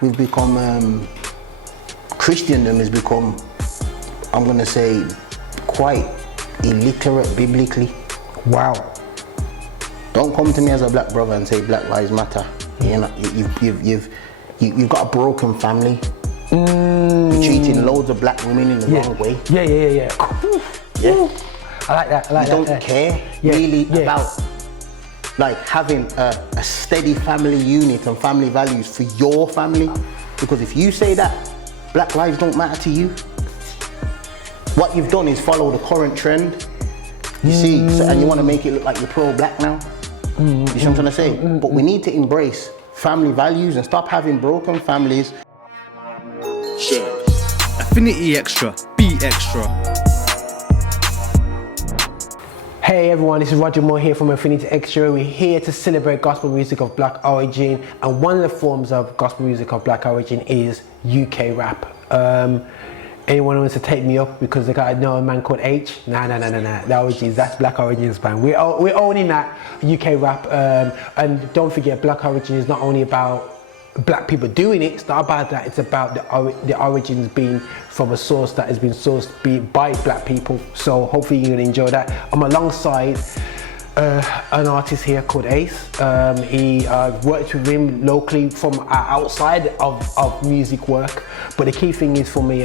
we've become, Christendom has become, I'm gonna say, quite illiterate biblically. Wow. Don't come to me as a black brother and say Black Lives Matter. You know, you've got a broken family. You're treating loads of black women in the wrong way. Yeah. Yeah. I like that. You don't care really about like having a steady family unit and family values for your family. Because if you say that black lives don't matter to you, what you've done is follow the current trend. You see, and you want to make it look like you're pro-black now. You see what I'm trying to say? But we need to embrace family values and stop having broken families. Affinity Extra, be extra. Hey everyone, this is Roger Moore here from Affinity Extra. We're here to celebrate gospel music of black origin, and one of the forms of gospel music of black origin is UK rap. Anyone who wants to take me up because they got know a man called H? Nah. That's Black Origins, man. We're owning that UK rap, and don't forget, Black Origin is not only about black people doing it. It's not about that. It's about the origins being from a source that has been sourced by black people. So hopefully you're gonna enjoy that. I'm alongside an artist here called Ace. I've worked with him locally from outside of music work, but the key thing is for me,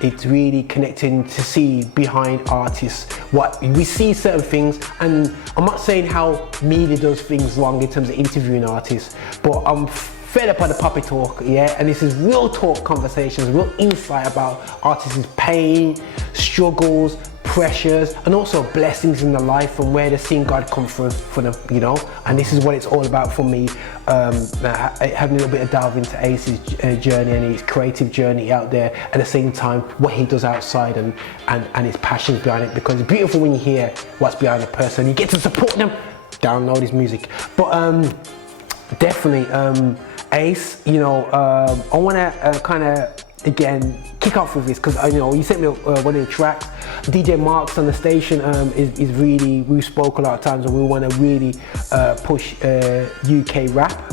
it's really connecting to see behind artists what we see certain things. And I'm not saying how media does things wrong in terms of interviewing artists, but I'm fed up on the puppy talk, and this is real talk conversations, real insight about artists' pain, struggles, pressures, and also blessings in their life and where they're seeing God come through for them, you know. And this is what it's all about for me, having a little bit of delve into Ace's journey and his creative journey out there, at the same time what he does outside and his passions behind it, because it's beautiful when you hear what's behind a person, you get to support them, download his music. But definitely Ace, you know, I want to kind of again kick off with this because you know you sent me one of the tracks. DJ Marks on the station is really, we spoke a lot of times, and we want to really push UK rap.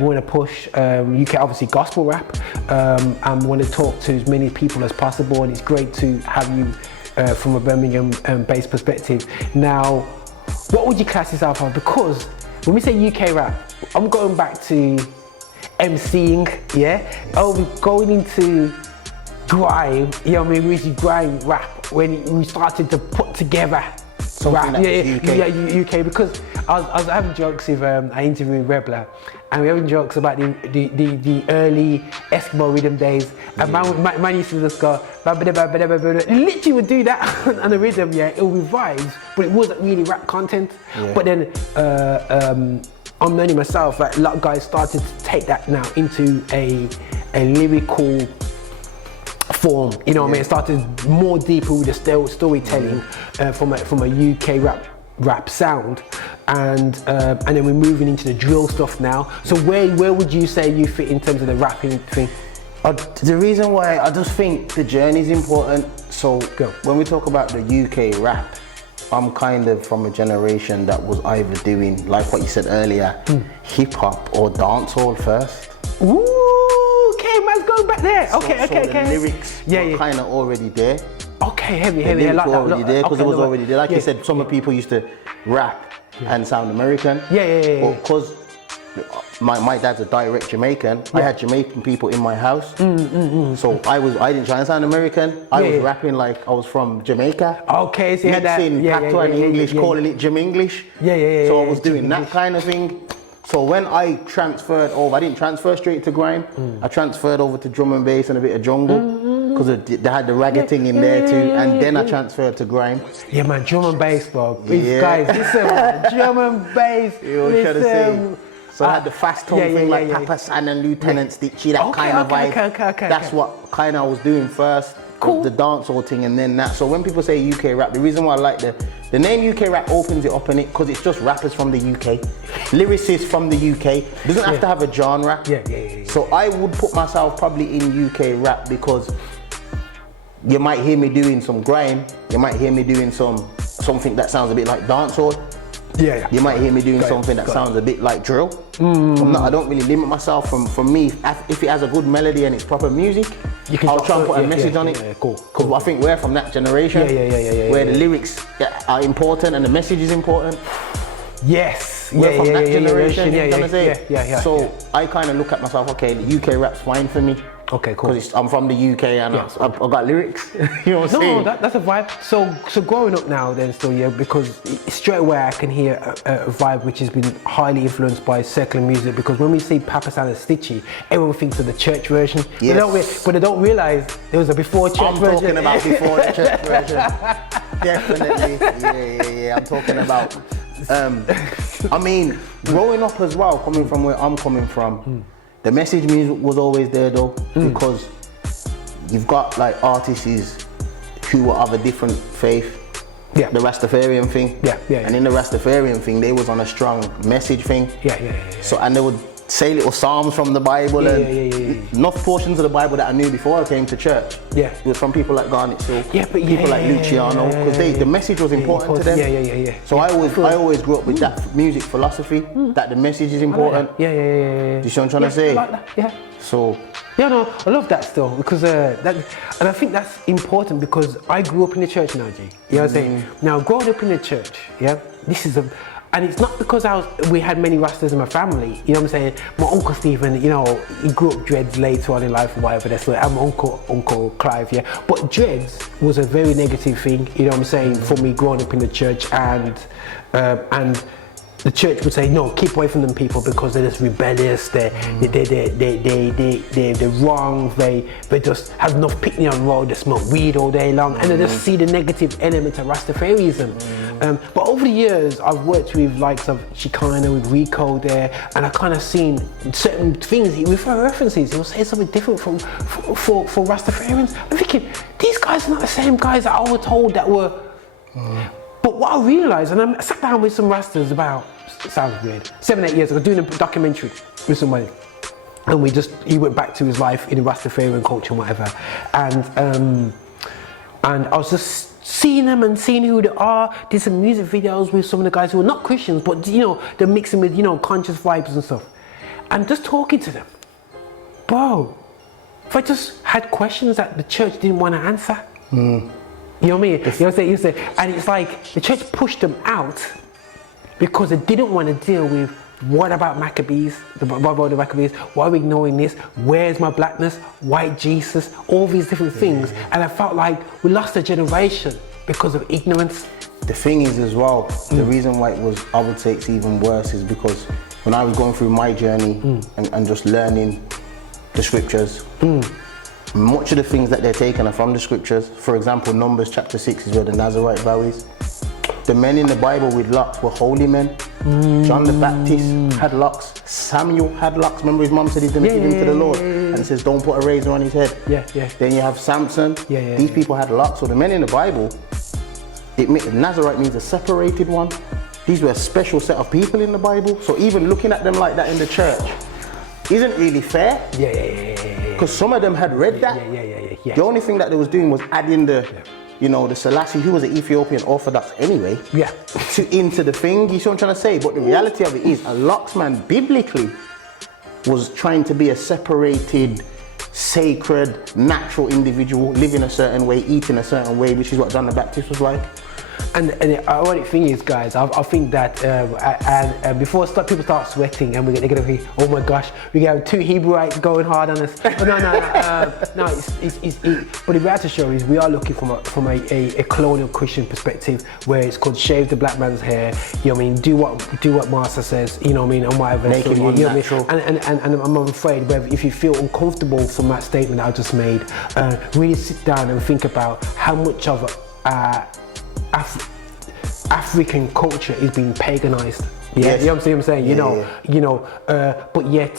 We want to push UK obviously gospel rap, and we want to talk to as many people as possible. And it's great to have you from a Birmingham based perspective. Now, what would you class yourself as? Because when we say UK rap, I'm going back to MCing, going into grime, you know what I mean, really grime rap, when we started to put together rap, UK, because I was having jokes with, I interviewed Rebler, and we were having jokes about the early Eskimo rhythm days, and man used to just go, literally would do that on the rhythm, it would be vibes, but it wasn't really rap content, but then, I'm learning myself, like a lot of guys started to take that now into a lyrical form, you know what I mean? It started more deeper with the storytelling from a UK rap sound, and then we're moving into the drill stuff now. So where would you say you fit in terms of the rapping thing? The reason why I just think the journey is important. So when we talk about the UK rap, I'm kind of from a generation that was either doing, like what you said earlier, hip hop or dancehall first. Ooh, okay, man's going back there. Okay. The lyrics were kind of already there. Okay, heavy. The lyrics were already there because it was already there. Like you said, some people used to rap and sound American. Yeah. But because my dad's a direct Jamaican, I had Jamaican people in my house. So I didn't try and sound American. I was rapping like I was from Jamaica. Okay, so you had that. Mixing Patois and English, calling it Jim-English. So I was doing that kind of thing. So when I transferred over, I didn't transfer straight to grime. I transferred over to drum and bass and a bit of jungle, because they had the ragga thing in there too. And then I transferred to grime. Yeah, man, drum and bass, bro. Guys, listen, man, drum and bass. Listen. So I had the fast tone thing like Papa San and Lieutenant Stitchy, that kind of vibe. That's what kind of I was doing first. Cool. The dancehall thing and then that. So when people say UK rap, the reason why I like the name UK rap opens it up in it, because it's just rappers from the UK, lyricists from the UK. It doesn't have to have a genre. So I would put myself probably in UK rap, because you might hear me doing some grime, you might hear me doing something that sounds a bit like dancehall. Yeah. You might hear me doing something that sounds a bit like drill. I don't really limit myself from me. If it has a good melody and it's proper music, I'll try and put a message on it. Yeah, cool. I think we're from that generation where the lyrics are important and the message is important. Yes. We're from that generation. Yeah. So I kind of look at myself, okay, the UK rap's fine for me. Okay, cool. Because I'm from the UK and I've got lyrics. You know what I'm saying? No, that's a vibe. So growing up now then still, because straight away I can hear a vibe which has been highly influenced by secular music, because when we see Papa San and Stitchy, everyone thinks of the church version. Yes. But they don't realise there was a before church version. I'm talking about before the church version. Definitely. Yeah. I'm talking about, I mean, growing up as well, coming from where I'm coming from, the message music was always there though, because you've got like artists who are of a different faith. Yeah. The Rastafarian thing. Yeah. And in the Rastafarian thing, they was on a strong message thing. Yeah. So, and they would say little psalms from the Bible and enough portions of the Bible that I knew before I came to church. Yeah. It was from people like Garnet Silk, but people like Luciano, because the message was important to them. Yeah. So I always grew up with that music philosophy, that the message is important. Yeah. Do you see what I'm trying to say? I like that. Yeah. So. Yeah, no, I love that still, because and I think that's important, because I grew up in the church now, G. You know what I'm saying? Now, growing up in the church, and it's not because we had many Rastas in my family, you know what I'm saying? My Uncle Stephen, he grew up dreads later on in life or whatever, that's what, and my Uncle Clive, But dreads was a very negative thing, you know what I'm saying, for me growing up in the church, and the church would say, no, keep away from them people because they're just rebellious, they're wrong, they just have enough picnic on the road, they smoke weed all day long, and they just see the negative element of Rastafarianism. But over the years, I've worked with likes of Chicana, with Rico there, and I kind of seen certain things, he refer references, he'll say something different for Rastafarians. I'm thinking, these guys are not the same guys that I was told that were. But what I realised, and I sat down with some Rastas about, sounds weird, 7-8 years ago, doing a documentary with somebody, and he went back to his life in the Rastafarian culture and whatever, and I was just seeing them and seeing who they are, did some music videos with some of the guys who are not Christians, but they're mixing with, conscious vibes and stuff, and just talking to them, bro, if I just had questions that the church didn't want to answer, you know what I mean? You know what I'm saying? And it's like the church pushed them out because they didn't want to deal with what about Maccabees? What about the Maccabees? Why are we ignoring this? Where's my blackness? White Jesus? All these different things. And I felt like we lost a generation because of ignorance. The thing is as well, the reason why I would say it's even worse is because when I was going through my journey and just learning the scriptures, much of the things that they're taking are from the scriptures. For example, Numbers chapter 6 is where the Nazarite vow is. The men in the Bible with locks were holy men. John the Baptist had locks. Samuel had locks. Remember his mom said he's going to give him to the Lord. And it says, don't put a razor on his head. Then you have Samson. These people had locks. So the men in the Bible, Nazarite means a separated one. These were a special set of people in the Bible. So even looking at them like that in the church isn't really fair. Because some of them had read that. The only thing that they was doing was adding the Selassie, who was an Ethiopian Orthodox anyway, into the thing. You see what I'm trying to say? But the reality of it is, a locksman biblically was trying to be a separated, sacred, natural individual, living a certain way, eating a certain way, which is what John the Baptist was like. And the ironic thing is, guys, I think that before people start sweating and they're gonna think, oh my gosh, we have two Hebrewites going hard on us. But no, but the reality show is we are looking from a colonial Christian perspective, where it's called shave the black man's hair. You know what I mean? Do what Master says. You know what I mean? And whatever. Make it unnatural. And I'm afraid, if you feel uncomfortable from that statement I just made, really sit down and think about how much of African culture is being paganized. You know what I'm saying? But yet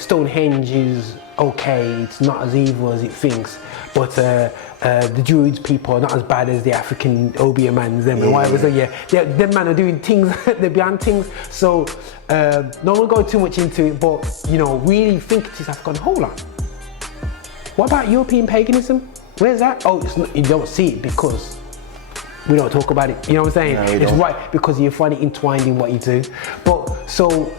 Stonehenge is okay, it's not as evil as it thinks. But the Druids people are not as bad as the African Obeah mans, them and whatever. So them man are doing things, they're beyond things. So no one go too much into it, but really think to yourself, going, hold on. What about European paganism? Where's that? Oh, you don't see it because we don't talk about it. You know what I'm saying? No, it's don't. right because you find it entwined in what you do. But so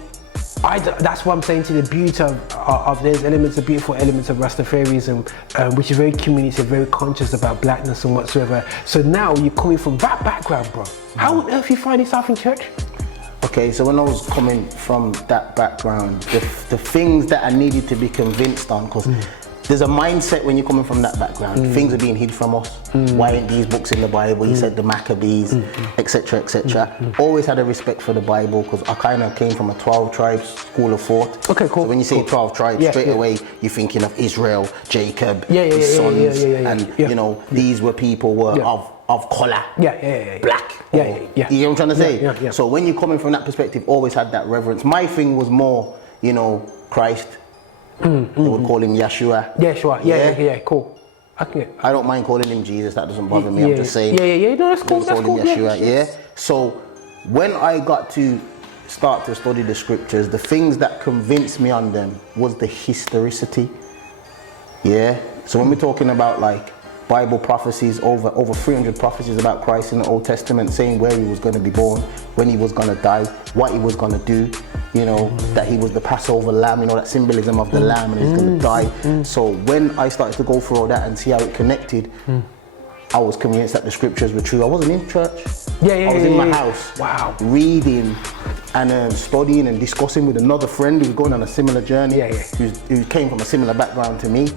that's what I'm saying to the beauty of there's elements, the beautiful elements of Rastafarism, which is very community, very conscious about blackness and whatsoever. So now you're coming from that background, bro. How on earth you find yourself in church? Okay, so when I was coming from that background, the things that I needed to be convinced on, because there's a mindset when you're coming from that background, things are being hid from us. Why ain't these books in the Bible? You said the Maccabees, etc., etc. Always had a respect for the Bible because I kind of came from a 12 tribes school of thought. Okay, cool. So when you say 12 tribes, straight away you're thinking of Israel, Jacob, his sons, and you know these were people were of color, black. You know what I'm trying to say? So when you're coming from that perspective, always had that reverence. My thing was more, you know, Christ. They would call him Yeshua. Yeah, cool. I don't mind calling him Jesus, that doesn't bother me. I'm just saying. No, that's cool. That's cool. Yeshua, So when I got to start to study the scriptures, the things that convinced me on them was the historicity. So when we're talking about like Bible prophecies, over 300 prophecies about Christ in the Old Testament, saying where he was going to be born, when he was going to die, what he was going to do, you know, that he was the Passover lamb, you know, that symbolism of the lamb, and he's going to die. So when I started to go through all that and see how it connected, I was convinced that the scriptures were true. I wasn't in church. I was in my house, reading and studying and discussing with another friend who was going on a similar journey, who came from a similar background to me.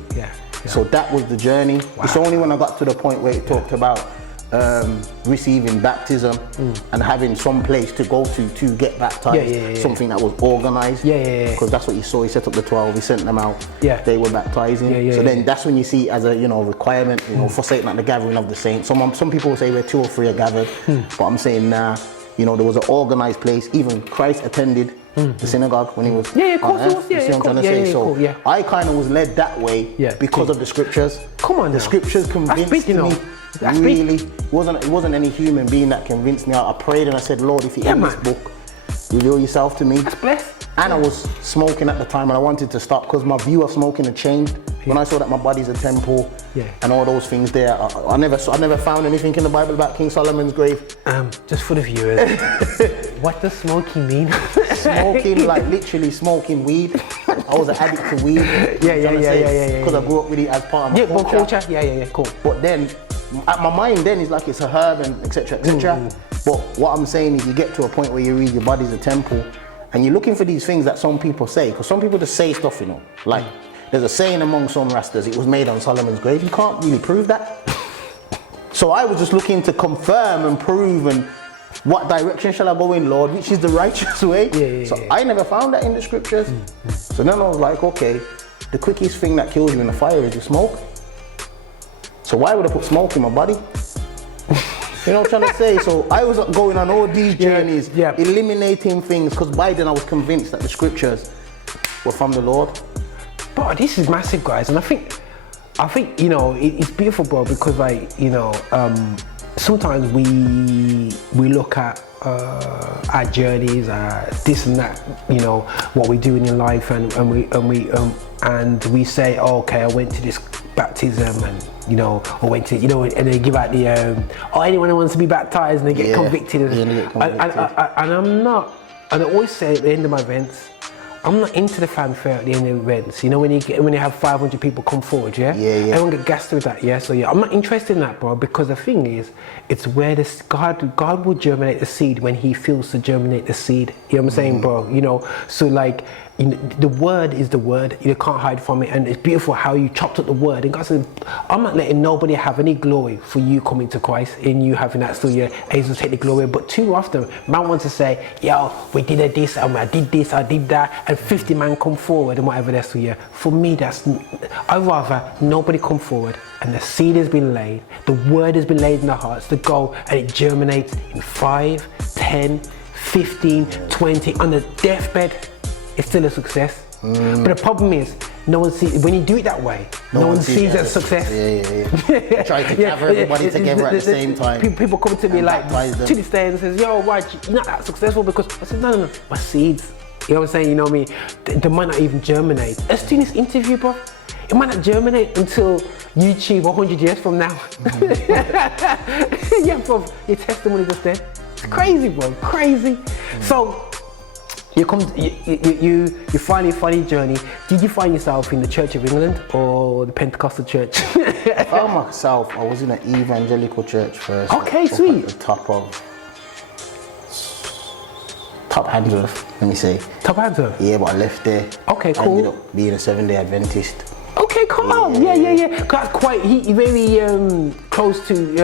So that was the journey. It's only when I got to the point where it talked about receiving baptism and having some place to go to get baptized, something that was organized, because that's what you saw. He set up the 12, he sent them out, they were baptizing. So then that's when you see it as a, you know, requirement, you know, forsake not the gathering of the saints. Some people will say where 2 or 3 are gathered, but I'm saying nah, you know, there was an organized place. Even Christ attended the synagogue when he was of course it was. You see what I'm trying to say? So I kind of was led that way because of the scriptures. Come on, the scriptures convinced me. Really, it wasn't any human being that convinced me. I prayed and I said, Lord, if you in this book, reveal yourself to me. That's blessed. And I was smoking at the time, and I wanted to stop because my view of smoking had changed. When I saw that my body's a temple and all those things there, I never found anything in the Bible about King Solomon's grave. Just for the viewers, what does smoking mean? Smoking, like literally smoking weed. I was an addict to weed. Because I grew up with it as part of my culture. Cool. But then, at my mind then is like it's a herb and etc. But what I'm saying is you get to a point where you read your body's a temple and you're looking for these things that some people say, because some people just say stuff, you know, like there's a saying among some Rastas, it was made on Solomon's grave. You can't really prove that. So I was just looking to confirm and prove, and what direction shall I go in, Lord, which is the righteous way. So I never found that in the scriptures. So then I was like, okay, the quickest thing that kills you in the fire is the smoke. So why would I put smoke in my body? You know what I'm trying to say? So I was going on all these journeys, eliminating things, because by then I was convinced that the scriptures were from the Lord. But this is massive, guys, and I think you know it's beautiful, bro, because like, you know, sometimes we look at our journeys, this and that, you know, what we're doing in life, and we say, oh, okay, I went to this baptism, and you know, or went to, you know, and they give out the anyone who wants to be baptized, and they get convicted. And I'm not, and I always say at the end of my events, I'm not into the fanfare at the end of events. You know, when you have 500 people come forward, everyone get gassed with that, So I'm not interested in that, bro, because the thing is, it's where this God will germinate the seed when He feels to germinate the seed. You know what I'm saying, bro? You know, so like, you know, the word is the word. You can't hide from it, and it's beautiful how you chopped up the word. And God said, I'm not letting nobody have any glory for you coming to Christ, in you having that. So Ace will take the glory. But too often, man wants to say, yo, we did this, and I did this, I did that, and 50 man come forward and whatever that's. So for me, I'd rather nobody come forward, and the seed has been laid, the word has been laid in the hearts to go, and it germinates in 5, 10, 15, 20 on the deathbed. It's still a success. But the problem is, no one sees, when you do it that way, no one sees that success. Try to gather everybody together at the same time. People come to me like, to this day, and says, yo, why you're not that successful? Because I said, no, my seeds. You know what I'm saying? You know what I mean? They might not even germinate. Let's do this interview, bro. It might not germinate until YouTube 100 years from now. Yeah, bro, your testimony just there. It's crazy, bro, crazy. So, you find your funny journey. Did you find yourself in the Church of England or the Pentecostal church? I found myself, I was in an evangelical church first. Okay, up sweet. At the top Handsworth, let me say. Top Handsworth? Yeah, but I left there. Okay, cool. I ended up being a 7-day Adventist. Okay, cool. Yeah. That's quite very close to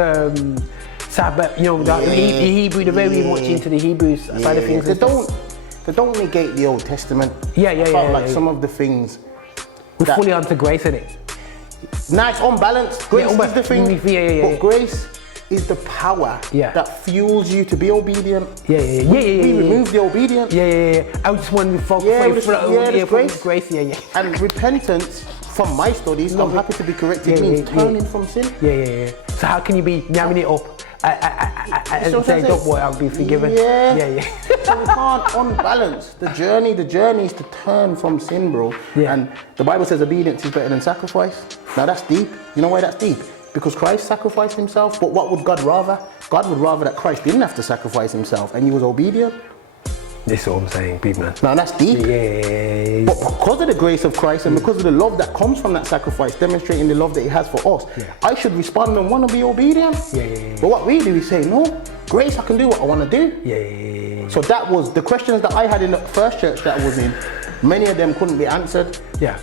Sabbath. You know, the Hebrew. They're very much into the Hebrew side of things. They don't negate the Old Testament. I felt like some of the things. We're fully onto grace, isn't it? Nice, unbalanced. Grace is the thing. But grace is the power that fuels you to be obedient. We remove the obedience. I just want to focus grace. And repentance, from my studies, I'm happy to be corrected, means turning from sin. So how can you be yamming it up and say, "Don't worry, I'll be forgiven"? So we can't unbalance the journey. The journey is to turn from sin, bro. And the Bible says obedience is better than sacrifice. Now that's deep. You know why that's deep? Because Christ sacrificed himself. But what would God rather? God would rather that Christ didn't have to sacrifice himself and he was obedient. That's what I'm saying, big man. Now that's deep. But because of the grace of Christ and because of the love that comes from that sacrifice, demonstrating the love that he has for us, I should respond and want to be obedient. But what we do is say, no, grace, I can do what I want to do. So that was the questions that I had in the first church that I was in. Many of them couldn't be answered. No,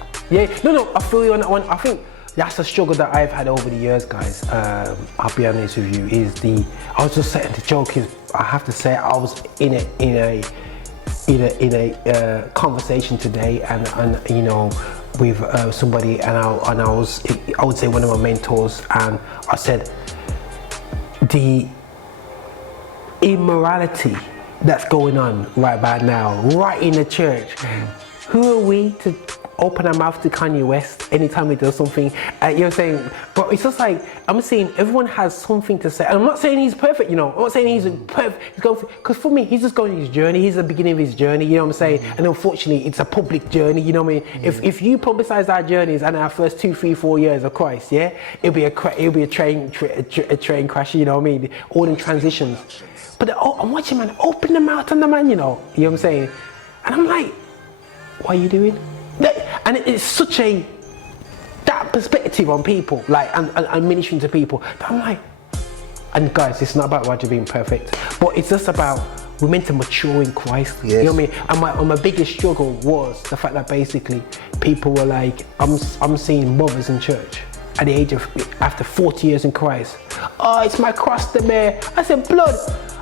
I feel you on that one. I think that's a struggle that I've had over the years, guys. I'll be honest with you. I was just saying, the joke is, I have to say, I was in a conversation today, and you know, with somebody, and I would say one of my mentors, and I said, the immorality that's going on right about now, right in the church. Who are we to open our mouth to Kanye West anytime he does something? You're saying, but it's just like, I'm saying everyone has something to say. And I'm not saying he's perfect, you know. I'm not saying he's perfect. Because for me, he's just going his journey. He's the beginning of his journey, you know what I'm saying? And unfortunately, it's a public journey, you know what I mean? If you publicize our journeys and our first 2, 3, 4 years of Christ, it'll be a train crash, you know what I mean? All in transitions. But I'm watching, man, open the mouth on the man, you know what I'm saying? And I'm like, what are you doing? And it's such that perspective on people, like, and ministering to people, that I'm like, and guys, it's not about Roger being perfect, but it's just about, we're meant to mature in Christ. You know what I mean? And my biggest struggle was the fact that basically people were like, I'm seeing mothers in church at the age of, after 40 years in Christ. Oh, it's my cross to bear. I said, blood,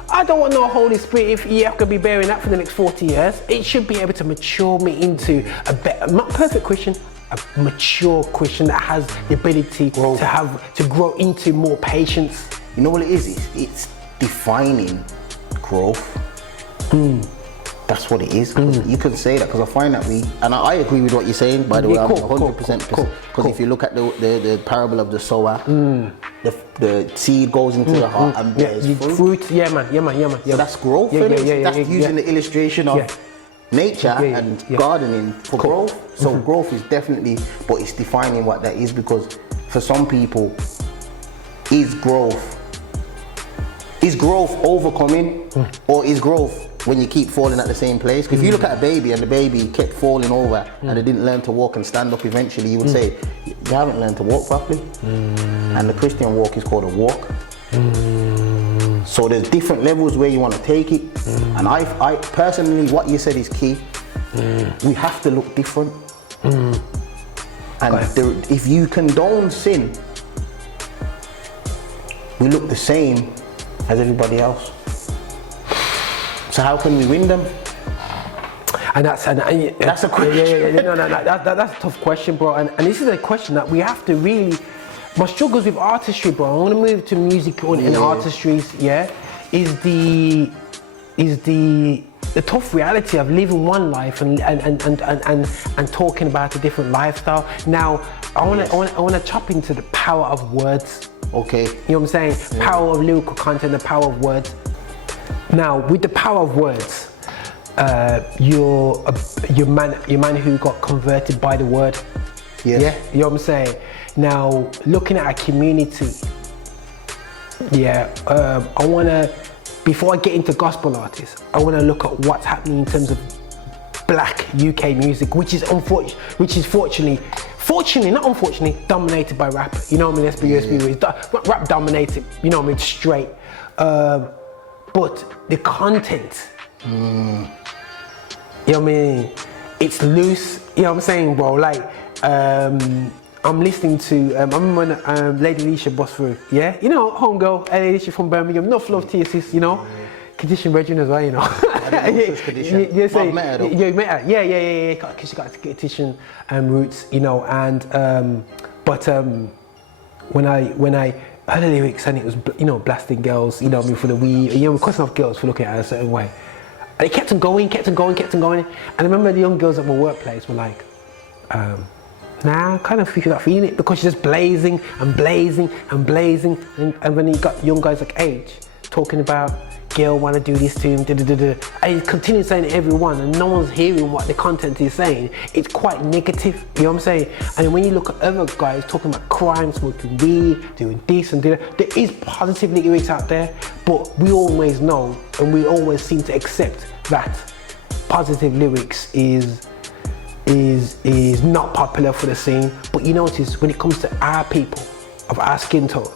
I don't want no Holy Spirit if you have to be bearing that for the next 40 years. It should be able to mature me into a better, not perfect Christian, a mature Christian that has the ability to grow into more patience. You know what it is? It's defining growth. That's what it is. You can say that, because I find that and I agree with what you're saying, by the way, I'm 100%. Because if you look at the parable of the sower, the seed goes into the heart and bears fruit. So that's growth. That's using the illustration of nature and gardening for growth. So growth is definitely, but it's defining what that is, because for some people, is growth overcoming, or is growth when you keep falling at the same place? Because if you look at a baby and the baby kept falling over and they didn't learn to walk and stand up eventually, you would say, you haven't learned to walk properly. And the Christian walk is called a walk. So there's different levels where you want to take it. And I personally, what you said is key. We have to look different. And if you condone sin, we look the same as everybody else. So how can we win them? And that's a question. That's a tough question, bro. And this is a question that we have to really. My struggles with artistry, bro. I want to move to music and artistries. Is the tough reality of living one life and talking about a different lifestyle. Now, I want to chop into the power of words. Okay. You know what I'm saying? Power of lyrical content, the power of words. Now, with the power of words, you're man who got converted by the word. Yes. Yeah, you know what I'm saying? Now, looking at our community, I wanna, before I get into gospel artists, I wanna look at what's happening in terms of black UK music, which is fortunately, not unfortunately, dominated by rap. You know what I mean? Let's be rap dominated. You know what I mean? Straight. But the content, you know what I mean? It's loose. You know what I'm saying, bro? Like, I'm listening to, I remember when Lady Alicia bust through. Yeah, you know, homegirl, Lady Alicia from Birmingham. Enough love to your sis, you know. Condition Regina as well, you know. I didn't know Condition. Yeah, I've met her though. Yeah, you met her. Yeah. Because she got Condition roots, you know. And when I heard the lyrics and it was, you know, blasting girls, you know, I mean, for the weed, you know, we're cussing off girls for looking at her a certain way. And it kept on going. And I remember the young girls at my workplace were like, nah, I kind of feel not feeling it because she's just blazing. And when you got young guys like Age talking about girl wanna do this to him, and he continues saying it everyone and no one's hearing what the content is saying. It's quite negative, you know what I'm saying? And when you look at other guys talking about crime, smoking weed, doing this and that, there is positive lyrics out there, but we always know and we always seem to accept that positive lyrics is not popular for the scene. But you notice when it comes to our people of our skin tone,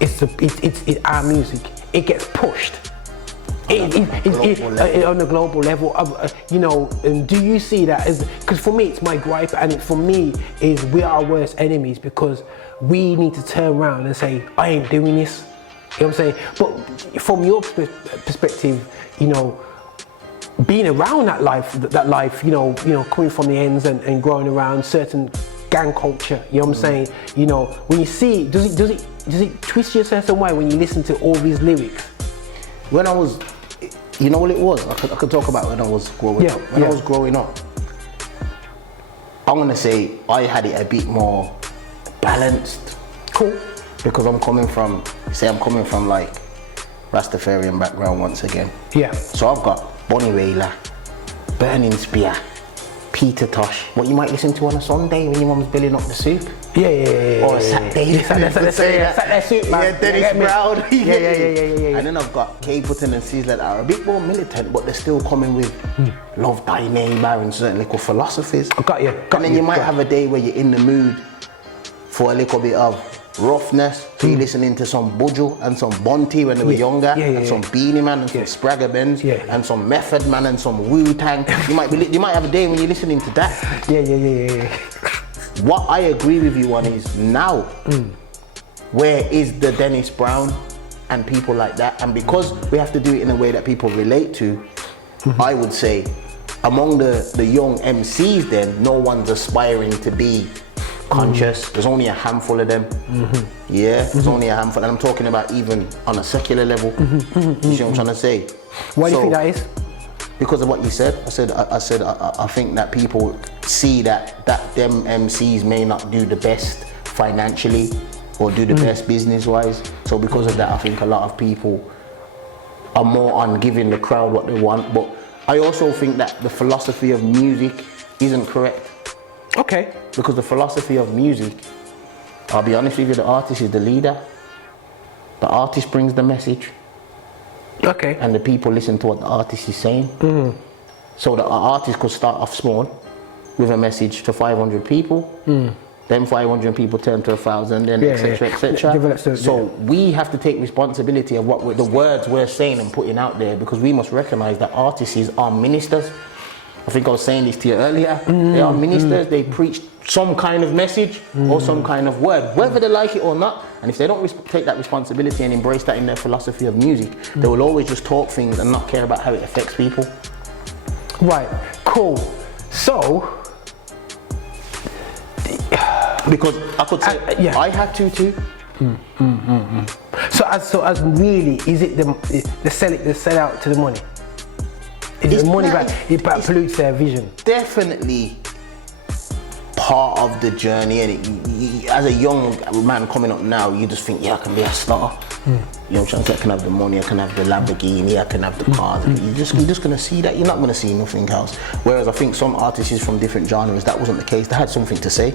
it's our music. It gets pushed. On a global level, you know. Do you see that as? Because for me, it's my gripe, and for me is we are our worst enemies because we need to turn around and say, I ain't doing this. You know what I'm saying? But from your perspective, you know, being around that life, you know, coming from the ends and growing around certain gang culture, you know what I'm saying? You know, when you see it, does it twist you a certain way when you listen to all these lyrics? When I was, you know what it was? I could talk about when I was growing up. When I was growing up, I'm gonna say I had it a bit more balanced. Cool. Because I'm coming from like Rastafarian background once again. Yeah. So I've got Bonnie Wailer, Burning Spear, Peter Tosh, what you might listen to on a Sunday when your mum's billing up the soup. Yeah. Or a Saturday. Saturday soup, man. Yeah, Dennis Brown. Yeah. And then I've got Capleton and C's that are a bit more militant, but they're still coming with love thy neighbour and certain little philosophies. I got you. And then you might have a day where you're in the mood for a little bit of roughness, so you're listening to some Buju and some Bunty when they were younger, and some Beanie Man and some Spragga Benz and some Method Man and some Wu-Tang. You might have a day when you're listening to that. Yeah. What I agree with you on is now, where is the Dennis Brown and people like that? And because we have to do it in a way that people relate to, I would say among the young MCs then, no one's aspiring to be conscious. There's only a handful of them. There's only a handful, and I'm talking about even on a secular level. You see what I'm trying to say? Why do you think that is? Because of what you said. I think that people see that them MCs may not do the best financially or do the best business wise. So because of that, I think a lot of people are more on giving the crowd what they want. But I also think that the philosophy of music isn't correct. Okay. Because the philosophy of music, I'll be honest with you, the artist is the leader. The artist brings the message. Okay. And the people listen to what the artist is saying. So the artist could start off small with a message to 500 people. Then 500 people turn to 1,000, then etc. So we have to take responsibility of what the words we're saying and putting out there, because we must recognize that artists are ministers. I think I was saying this to you earlier. They are ministers. They preach some kind of message or some kind of word, whether they like it or not. And if they don't take that responsibility and embrace that in their philosophy of music, they will always just talk things and not care about how it affects people. Right, cool. So, because I could say, I had to too. So as really, is it the sell out to the money? Is the money it pollutes their vision? Definitely part of the journey, and as a young man coming up now, you just think, yeah, I can be a star. You know what I'm saying? I can have the money, I can have the Lamborghini, I can have the cars. You're just gonna see that. You're not gonna see nothing else. Whereas I think some artists from different genres, that wasn't the case. They had something to say.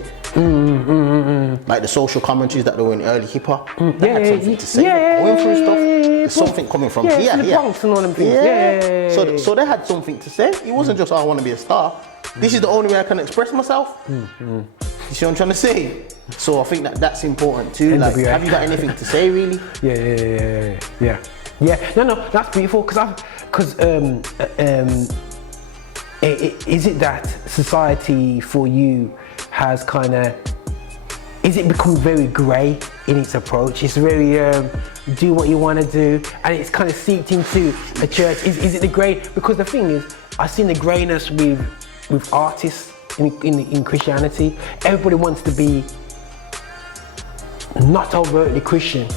Like the social commentaries that they were in early hip hop. They had something to say. Going through stuff. There's something coming from here. The Bronx and all them things. So they had something to say. It wasn't just, oh, I want to be a star. This is the only way I can express myself. You see what I'm trying to say? So I think that's important too. NWA. Like, have you got anything to say, really? Yeah. No, that's beautiful. Is it that society for you has kind of, is it become very grey in its approach? It's very do what you want to do, and it's kind of seeped into a church. Is it the grey? Because the thing is, I've seen the greyness with artists in Christianity. Everybody wants to be not overtly Christian,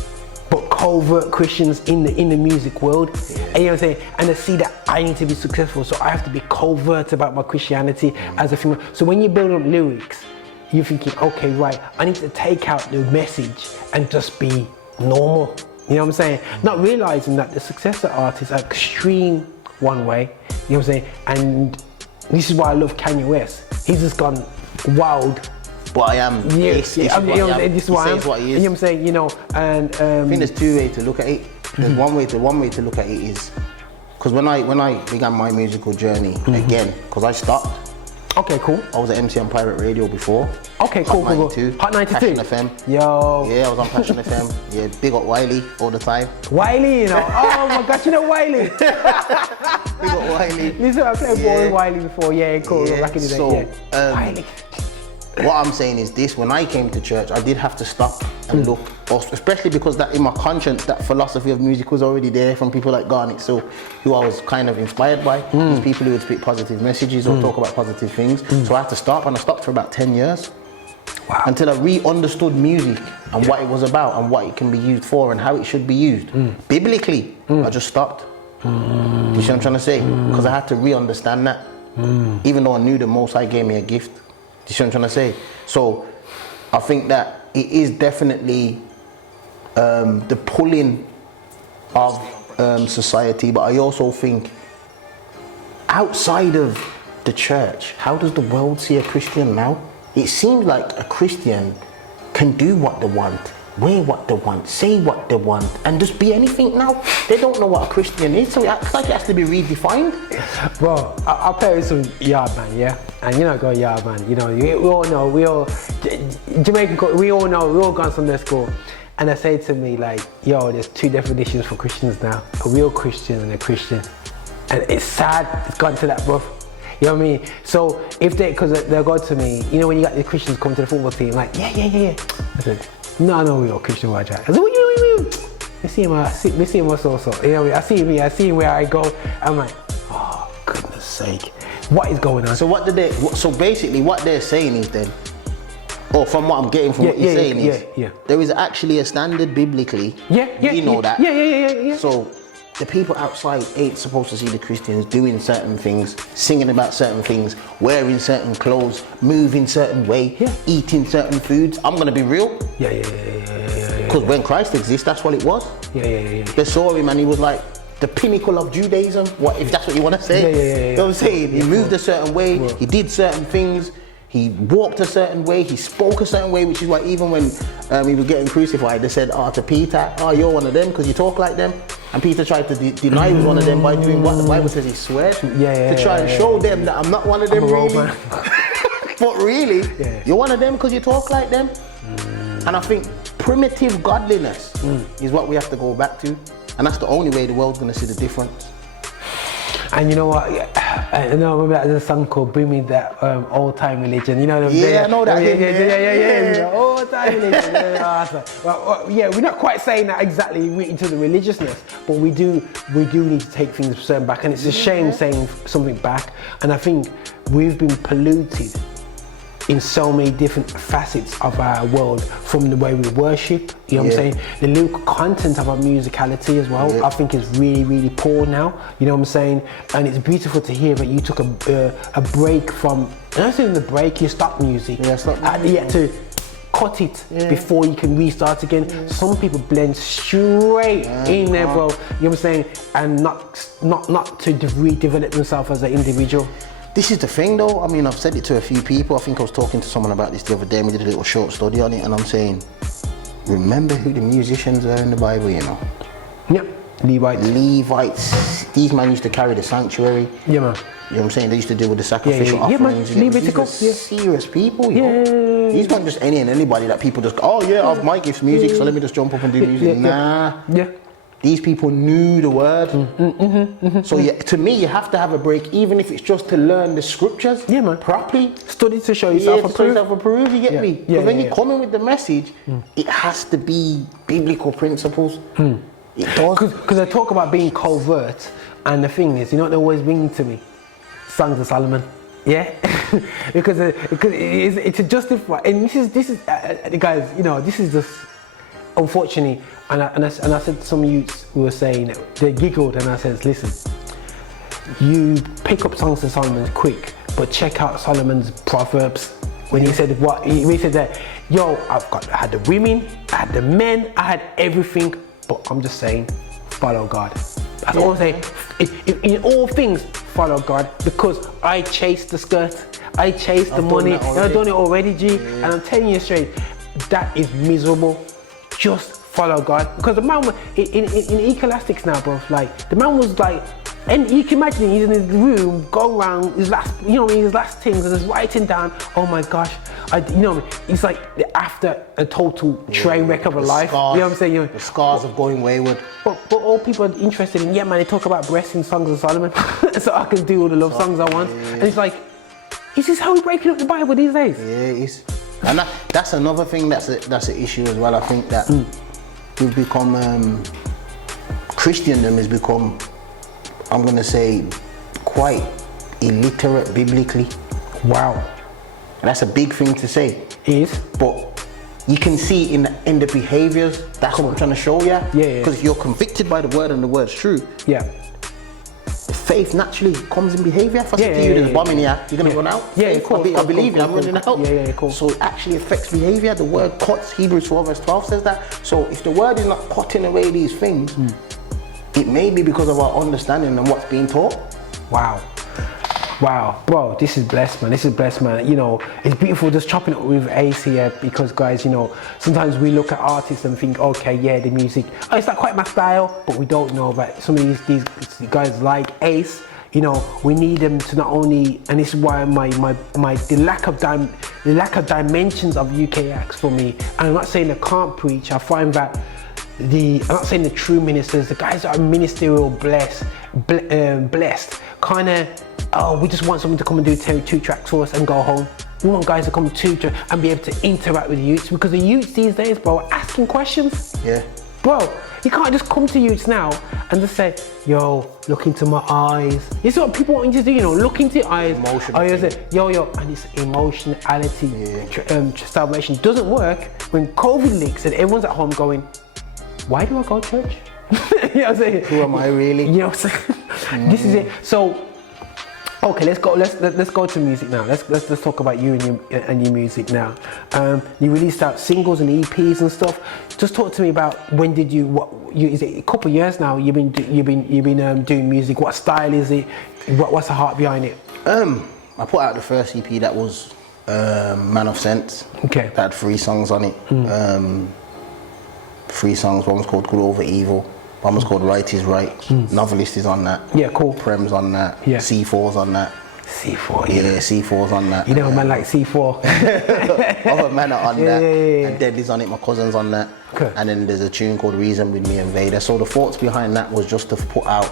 but covert Christians in the music world. And you know what I'm saying? And they see that I need to be successful, so I have to be covert about my Christianity as a female. So when you build up lyrics, you're thinking, okay, right, I need to take out the message and just be normal. You know what I'm saying? Not realizing that the success of artists are extreme one way. You know what I'm saying? And this is why I love Kanye West. He's just gone wild. But I am. This is what I am. He says what he is. You know what I'm saying? You know, and I think there's two ways to look at it. There's one way to look at it is, because when I began my musical journey again, because I stopped. Okay, cool. I was at MC on Pirate Radio before. Okay, cool. Hot 92. Hot 92. Passion FM. Yo. Yeah, I was on Passion FM. Yeah, big up Wiley all the time. Wiley, you know. Oh my gosh, you know Wiley. Big up Wiley. Listen, I played ball with Wiley before. Yeah, cool. Yeah. Back in the day. So, Wiley. What I'm saying is this: when I came to church, I did have to stop and look, especially because that in my conscience, that philosophy of music was already there from people like Garnet, so who I was kind of inspired by. These people who would speak positive messages or talk about positive things. So I had to stop, and I stopped for about 10 years. Wow. Until I re-understood music and what it was about and what it can be used for and how it should be used. Biblically, I just stopped. You see what I'm trying to say? Because I had to re-understand that. Even though I knew the Most High gave me a gift. You see what I'm trying to say? So I think that it is definitely the pulling of society, but I also think outside of the church, how does the world see a Christian now? It seems like a Christian can do what they want, wear what they want, say what they want, and just be anything now. They don't know what a Christian is, so it's like it has to be redefined. Bro, I'll play with some Yard Man, yeah? And you know, go Yard Man, you know, we all know, Jamaican, we all know, we all gone Sunday school. And they say to me like, yo, there's two definitions for Christians now, a real Christian and a Christian. And it's sad, it's gone to that, bro. You know what I mean? So if because they'll go to me, you know, when you got the Christians come to the football team, like, yeah. I said, no, we're all Christian, watch out. I said, what you mean? I see him also. You know, I see him where I go. I'm like, oh, goodness sake. What is going on? So basically what they're saying is then, or from what I'm getting from what you're saying is, there is actually a standard biblically. You know that. Yeah. So the people outside ain't supposed to see the Christians doing certain things, singing about certain things, wearing certain clothes, moving certain way, eating certain foods. I'm gonna be real. Yeah. Because when Christ exists, that's what it was. Yeah. They saw him and he was like the pinnacle of Judaism. What if that's what you want to say? Yeah. You know what I'm saying? He moved a certain way. He did certain things. He walked a certain way, he spoke a certain way, which is why even when he was getting crucified, they said to Peter, you're one of them because you talk like them. And Peter tried to deny he was one of them by doing what the Bible says he swears. To try and show them that I'm not one of them really. But really, you're one of them because you talk like them. And I think primitive godliness is what we have to go back to. And that's the only way the world's going to see the difference. And you know what? I know, remember there's a song called "Bring Me That Old Time Religion." You know, I know that. Yeah. Old time religion. We're not quite saying that exactly into the religiousness, but we do need to take things back, and it's a shame saying something back. And I think we've been polluted in so many different facets of our world, from the way we worship, you know what I'm saying? The lyrical content of our musicality as well, I think is really, really poor now, you know what I'm saying? And it's beautiful to hear that you took a break from, and I say in the break, you stopped music. To cut it before you can restart again. Some people blend straight in there, bro. You know what I'm saying? And not to redevelop themselves as an individual. This is the thing though, I mean, I've said it to a few people. I think I was talking to someone about this the other day and we did a little short study on it, and I'm saying, remember who the musicians are in the Bible, you know? Yep, Levites. These men used to carry the sanctuary. Yeah, man. You know what I'm saying? They used to deal with the sacrificial offerings. Man. These are serious people, you know? These weren't just any and anybody that people just go, oh yeah, I've my gifts music, so let me just jump up and do music. Nah. These people knew the word. So to me, you have to have a break, even if it's just to learn the scriptures properly. Study to show yourself approved. You get me? Because when you're coming with the message, it has to be biblical principles. It does. Because I talk about being covert, and the thing is, you know what they always bring to me? Songs of Solomon. Yeah, because it's a justify, and this is guys, you know, this is just unfortunately, and I said to some youths who were saying, they giggled, and I said, listen, you pick up Songs of Solomon quick, but check out Solomon's Proverbs when he said what he said that, yo, I had the women, I had the men, I had everything, but I'm just saying, follow God. That's all I'm saying. In all things, follow God, because I chase the skirt, I chase the money, and I've done it already, G. And I'm telling you straight, that is miserable. Just follow God, because the man in Ecolastics now, bro. Like the man was like, and you can imagine he's in his room, going around his last, you know, his last things, and he's writing down. Oh my gosh, you know, it's like after a total train wreck of a life. Scars, you know what I'm saying? You know, the scars of going wayward. But all people are interested in, yeah, man, they talk about breasts in Songs of Solomon, so I can do all the love songs I want. And it's like, is this how we're breaking up the Bible these days? Yeah, it is. And that's another thing that's an issue as well. I think that we've become, Christendom has become, I'm going to say, quite illiterate biblically. Wow. And that's a big thing to say. It is. But you can see in the behaviors, that's what I'm trying to show you. Yeah. Because if you're convicted by the word and the word's true, faith naturally comes in behavior. If I say to you, there's a bomb in here, you're going to run out. Yeah, of course. I believe you, I'm running out. Yeah, cool. So it actually affects behavior. The word cuts. Hebrews 12 verse 12 says that. So if the word is not cutting away these things, it may be because of our understanding and what's being taught. Wow, bro, this is blessed, man. You know, it's beautiful just chopping it with Ace here, because guys, you know, sometimes we look at artists and think, okay, yeah, the music, it's not quite my style, but we don't know that some of these guys like Ace, you know, we need them to not only, and this is why the lack of dimensions of UK acts for me, and I'm not saying they can't preach, I find that I'm not saying the true ministers, the guys that are ministerial blessed, kind of, we just want someone to come and do 2 tracks for us and go home. We want guys to come to and be able to interact with the youths, because the youths these days, bro, are asking questions. Yeah. Bro, you can't just come to youths now and just say, yo, look into my eyes. This is what people want you to do, you know, look into your eyes. Yo, and it's emotionality. Salvation doesn't work when COVID leaks and everyone's at home going, why do I go to church? You know what I'm saying? Who am I really? You know what I'm saying? This is it. So, okay, let's go to music now. Let's talk about you and your music now. You released out singles and EPs and stuff. Just talk to me about when did is it a couple of years now you've been doing music? What style is it? What's the heart behind it? I put out the first EP that was Man of Sense. Okay. That had 3 songs on it. 3 songs. One was called Good Over Evil. One was called Right Is Right. Novelist is on that. Yeah, cool. Prem's on that. Yeah. C4's on that. C4, yeah. C4's on that. You know a man like C4. Other men are on that. Yeah. And Deadly's on it, my cousin's on that. Okay. And then there's a tune called Reason with me and Vader. So the thoughts behind that was just to put out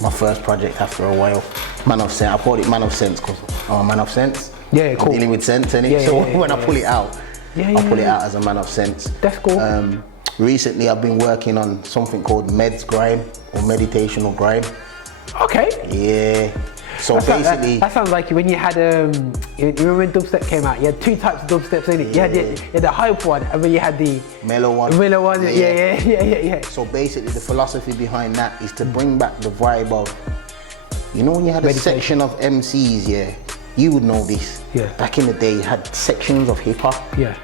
my first project after a while. Man of Sense. I called it Man of Sense because I'm a man of sense. Yeah, cool. I'm dealing with sense, innit? So when I pull it out, I pull it out as a man of sense. That's cool. Recently, I've been working on something called Meds Grime or Meditational Grime. Okay. Yeah. So basically, that sounds like when you had you remember when dubstep came out? You had 2 types of dubsteps in it. You had the hype one, and then you had the mellow one. Yeah. So basically, the philosophy behind that is to bring back the vibe of, you know, when you had a section of MCs, you would know this. Yeah. Back in the day, you had sections of hip hop. Yeah.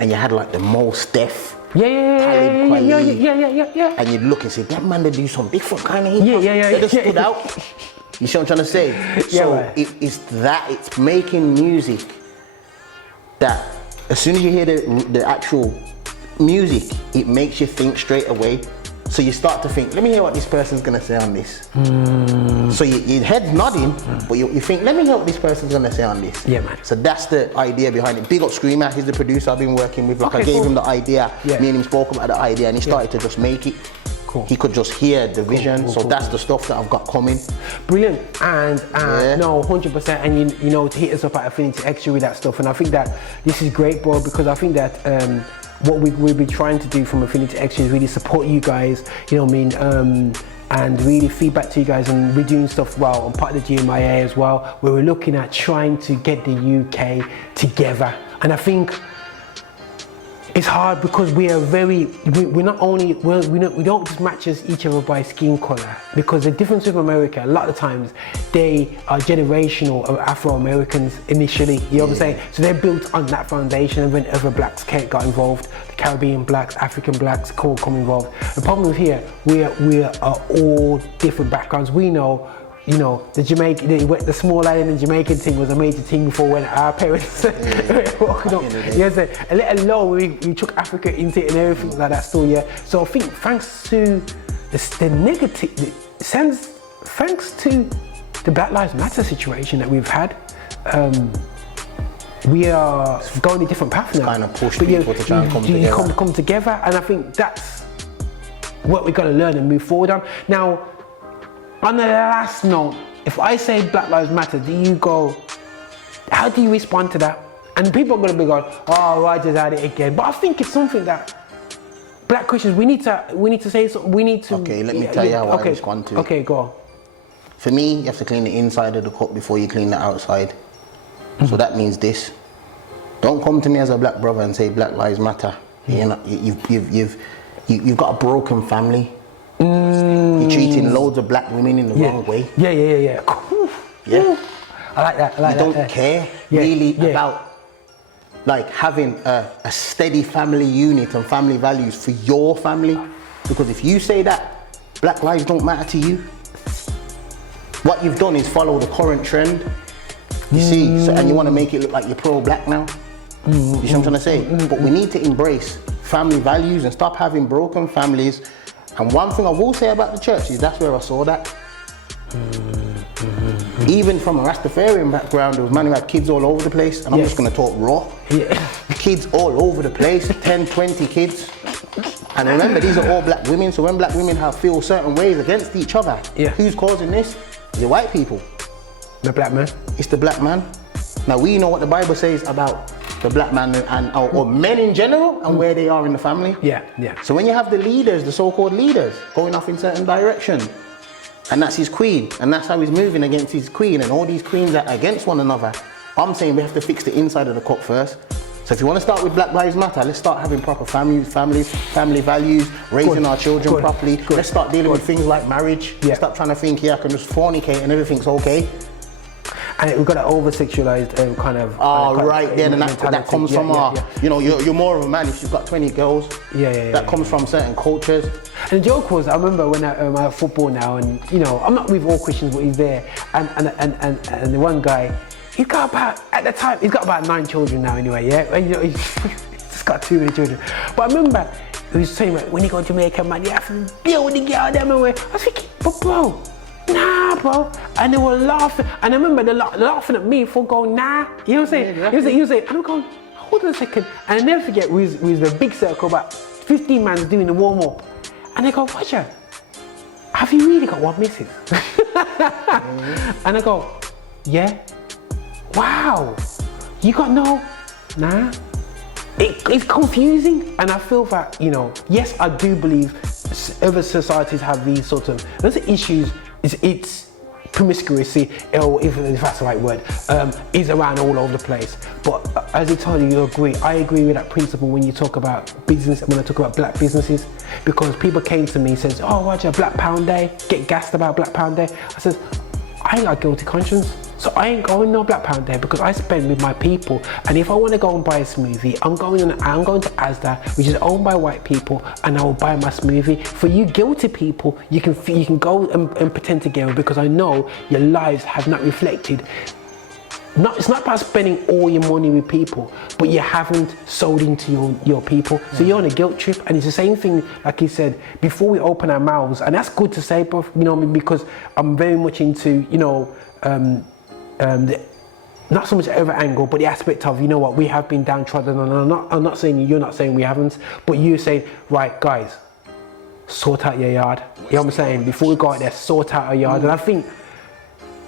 and you had like the most deaf. Yeah. And you'd look and say, that man, they do some different kind of hip hop. Yeah. They just stood out. You see what I'm trying to say? So right. it's making music that as soon as you hear the actual music, it makes you think straight away. So you start to think, let me hear what this person's gonna say on this. So your head's nodding, but you think, let me hear what this person's gonna say on this. Yeah, man. So that's the idea behind it. Big up Screamer, he's the producer I've been working with. Like I gave him the idea, me and him spoke about the idea, and he started to just make it. Cool. He could just hear the vision, cool. That's the stuff that I've got coming. Brilliant, and no, 100%, and you know, to hit us up at Affinity Xtra with that stuff, and I think that this is great, bro, because I think that what we'll be trying to do from Affinity Xtra is really support you guys, you know what I mean, and really feedback to you guys, and we're doing stuff well. I'm part of the GMIA as well, where we're looking at trying to get the UK together, and I think it's hard because we are we're not only, we don't just match each other by skin color, because the difference with America, a lot of times, they are generational of Afro-Americans initially, you know what I'm saying? So they're built on that foundation, and when other blacks got involved, the Caribbean blacks, African blacks, come involved. The problem with here, we are all different backgrounds. We know, you know, the small island and Jamaican thing was a major thing before when our parents walking up. Yes, a little low, we took Africa into it and everything like that still, yeah. So I think thanks to the negative, thanks to the Black Lives Matter situation that we've had, we are going a different path now. Kind of push people to try and come together, and I think that's what we're going to learn and move forward on. Now, on the last note, if I say Black Lives Matter, how do you respond to that? And people are going to be going, oh, I just had it again. But I think it's something that Black Christians, we need to say something. We need to. Okay, let me tell you how I respond to it. Okay, go on. For me, you have to clean the inside of the cup before you clean the outside. So that means this: don't come to me as a black brother and say Black Lives Matter. You've got a broken family. You're treating loads of black women in the wrong way. Yeah. Yeah. I like that. You don't care really about like having a steady family unit and family values for your family, because if you say that black lives don't matter to you, what you've done is follow the current trend. You see, and you want to make it look like you're pro-black now. You see what I'm trying to say? But we need to embrace family values and stop having broken families. And one thing I will say about the church is that's where I saw that. Even from a Rastafarian background, there was man who had kids all over the place, and I'm just going to talk raw. Kids all over the place, 10, 20 kids. And remember, these are all black women, so when black women feel certain ways against each other, who's causing this? The white people. The black man. It's the black man. Now we know what the Bible says about the black man or men in general and where they are in the family. Yeah. So when you have the leaders, the so-called leaders, going off in certain direction, and that's his queen, and that's how he's moving against his queen, and all these queens are against one another, I'm saying we have to fix the inside of the cup first. So if you want to start with Black Lives Matter, let's start having proper family values, raising our children properly. Let's start dealing with things like marriage. Stop trying to think, I can just fornicate and everything's okay. And we've got an over-sexualized kind of... and that comes from you know, you're more of a man if you've got 20 girls. That comes from certain cultures. And the joke was, I remember when I had football now, and you know, I'm not with all Christians, but he's there, and the one guy, he's got about 9 children now anyway, and you know, he's just got too many children. But I remember, he was saying, when you go to Jamaica, man, you have to deal with the girl them away. I was thinking, but bro, nah, bro. And they were laughing. And I remember they laughing at me for going, nah. You know what I'm saying? He was saying, I'm going, hold on a second. And I never forget, we was the big circle, about 15 man doing the warm-up. And they go, Roger, have you really got one missus? And I go, yeah. Wow. You got no? Nah. It's confusing. And I feel that, you know, yes, I do believe other societies have these sort of, those issues. It's promiscuity, or if that's the right word, is around all over the place. But as I told you, I agree with that principle when you talk about business, when I talk about black businesses, because people came to me and said, oh, Roger, Black Pound Day, get gassed about Black Pound Day. I said, I ain't got guilty conscience. So I ain't going no Black Pound Day because I spend with my people. And if I want to go and buy a smoothie, I'm going to Asda, which is owned by white people, and I will buy my smoothie. For you guilty people, you can go and pretend to get it because I know your lives have not reflected. It's not about spending all your money with people, but you haven't sold into your people. So you're on a guilt trip, and it's the same thing, like he said, before we open our mouths, and that's good to say, bro, you know, because I'm very much into, you know, not so much over angle, but the aspect of, you know what, we have been downtrodden, and I'm not saying you're not saying we haven't, but you say, right, guys, sort out your yard. You know what I'm saying? Before we go out there, sort out our yard, and I think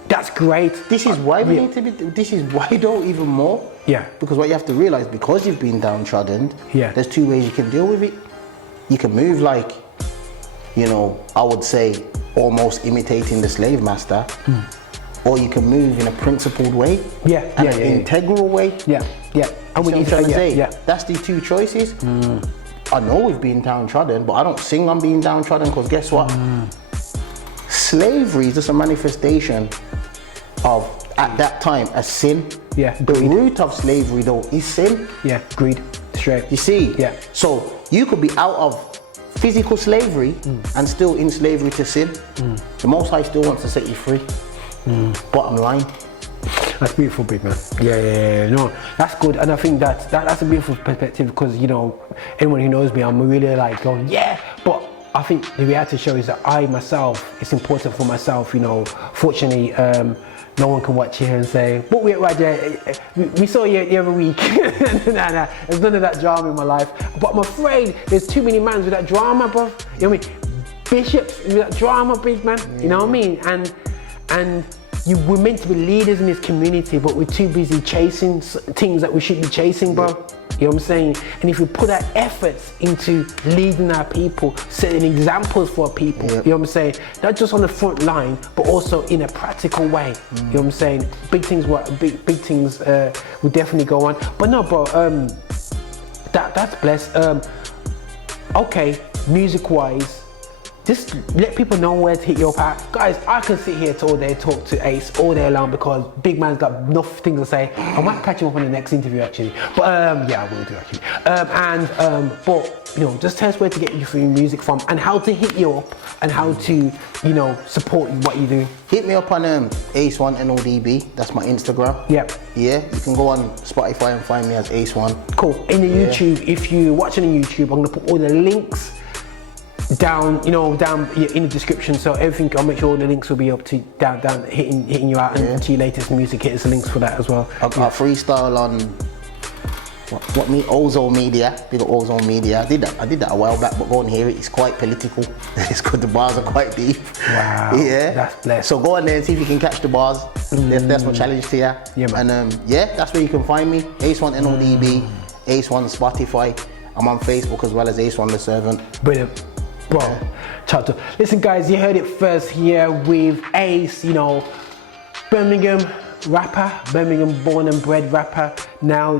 that's great. This is why we need to be. This is why don't even more. Yeah. Because what you have to realize, because you've been downtrodden. Yeah. There's two ways you can deal with it. You can move like, you know, I would say, almost imitating the slave master, or you can move in a principled way. Yeah. And an integral way. Yeah. Yeah. And You know what I'm trying to say? Yeah. That's the two choices. I know we've been downtrodden, but I don't sing on being downtrodden because guess what? Slavery is just a manifestation of, at that time, a sin. Yeah, The greed. root of slavery though is sin. Yeah, greed, straight. You see? Yeah. So you could be out of physical slavery and still in slavery to sin. The Most High still wants to set you free. Bottom line. That's beautiful, big man. Yeah. No, that's good, and I think that's a beautiful perspective because, you know, anyone who knows me, I'm really like going, yeah, but I think the reality show is that I myself, it's important for myself, you know. Fortunately, no one can watch here and say, what we right there, we saw you the other week. Nah, there's none of that drama in my life. But I'm afraid there's too many mans with that drama, bro. You know what I mean? Bishops with that drama, big man. You know what I mean? And we're meant to be leaders in this community, but we're too busy chasing things that we should be chasing, bro. You know what I'm saying? And if we put our efforts into leading our people, setting examples for our people, you know what I'm saying? Not just on the front line, but also in a practical way. You know what I'm saying? Big things will definitely go on. But no, bro, that's blessed. Okay, music-wise, just let people know where to hit you up at. Guys, I can sit here all day, talk to Ace all day long because big man's got enough things to say. I might catch him up on the next interview actually. But yeah, I will do actually. But you know, just tell us where to get you for your music from and how to hit you up and how to, you know, support what you do. Hit me up on Ace1 NODB. That's my Instagram. Yep. Yeah, you can go on Spotify and find me as Ace1. Cool. In the YouTube, if you're watching on YouTube, I'm gonna put all the links down in the description, so everything, I'll make sure all the links will be up to down hitting you out, and to your latest music, hit us the links for that as well. I've got a freestyle on Ozone Media, big Ozone Media. I did that a while back, but go and hear it. It's quite political. It's good. The bars are quite deep. Wow. Yeah. That's blessed. So go on there and see if you can catch the bars. That's my challenge to you. Yeah, man. And yeah, that's where you can find me. Ace1 NODB, Ace1 Spotify. I'm on Facebook as well as Ace1 the Servant. Brilliant. Bro, chat to. Listen, guys, you heard it first here with Ace, you know, Birmingham rapper, Birmingham born and bred rapper, now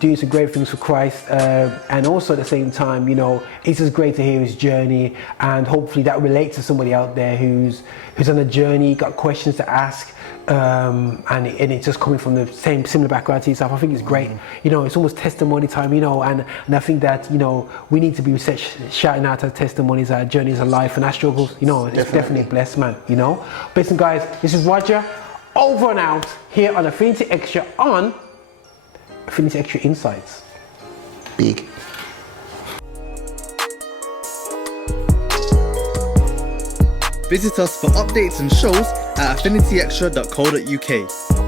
doing some great things for Christ, and also at the same time, you know, it's just great to hear his journey, and hopefully that relates to somebody out there who's on a journey, got questions to ask, and it's just coming from the similar background to yourself. I think it's great. You know, it's almost testimony time, you know, and I think that, you know, we need to be shouting out our testimonies, our journeys of life and our struggles, you know. It's definitely blessed, man, you know. But listen, guys, this is Roger, over and out here on Affinity Extra on Affinity Extra Insights. Big. Visit us for updates and shows at affinityextra.co.uk.